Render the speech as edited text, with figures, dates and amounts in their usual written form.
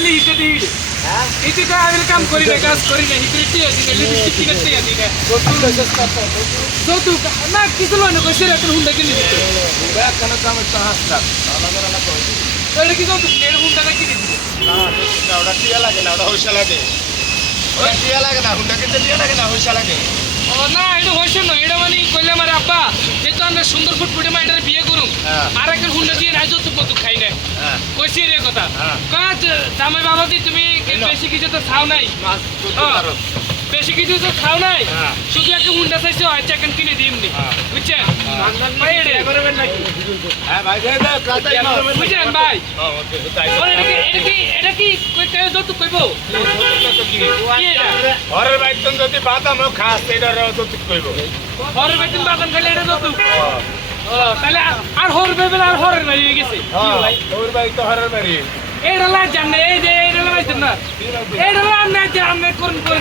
খালি হিতে দিই হিতে তো আমি কাম করি না কাজ করি না হিতে দিই আছে না লিপস্টিক টিকে দিই আছে না যৌতুক না কিছু লয় না কইছে একটা হুন্ডা কিনে দিতে হুন্ডা কেন দাম একটা হাসলাম আলাদা আলাদা করে তাহলে কি যৌতুক এর হুন্ডাটা কিনে দিতে না ওটা টিয়া লাগে না ওটা হইসা লাগে ওটা টিয়া লাগে না হুন্ডা কিনতে টিয়া লাগে না হইসা লাগে ও না এটা হইছে না এটা মানে কইলে আমার আব্বা যেহেতু আমরা সুন্দর ফুটফুটে মাইটার বিয়ে করুম আর একটা হুন্ডা দিয়ে না যৌতুক মতো খাই না কইছি রে কথা কাজ জামাই বাবা দি তুমি বেশি কিছু তো খাও নাই বেশি কিছু তো খাও নাই শুধু একটা হুন্ডা চাইছো আচ্ছা এখন কিনে দিই এমনি বুঝছেন ভাই হ্যাঁ ভাই বুঝছেন ভাই এটা কি যৌতুক কইবো ঘরের বাইতন যদি বাদাম খাস এটা যৌতুক কইব ঘরের বাইতন বাদাম খাইলে এটা যৌতুক তাহলে আর হর বেবেল আর হরের বাড়ি হয়ে গেছে ওর বাড়ি তো হরের বাড়ি এইটা লাগ জান না এই যে এইটা লাগাইছেন না এইটা লাগ না যে আমি করুন করে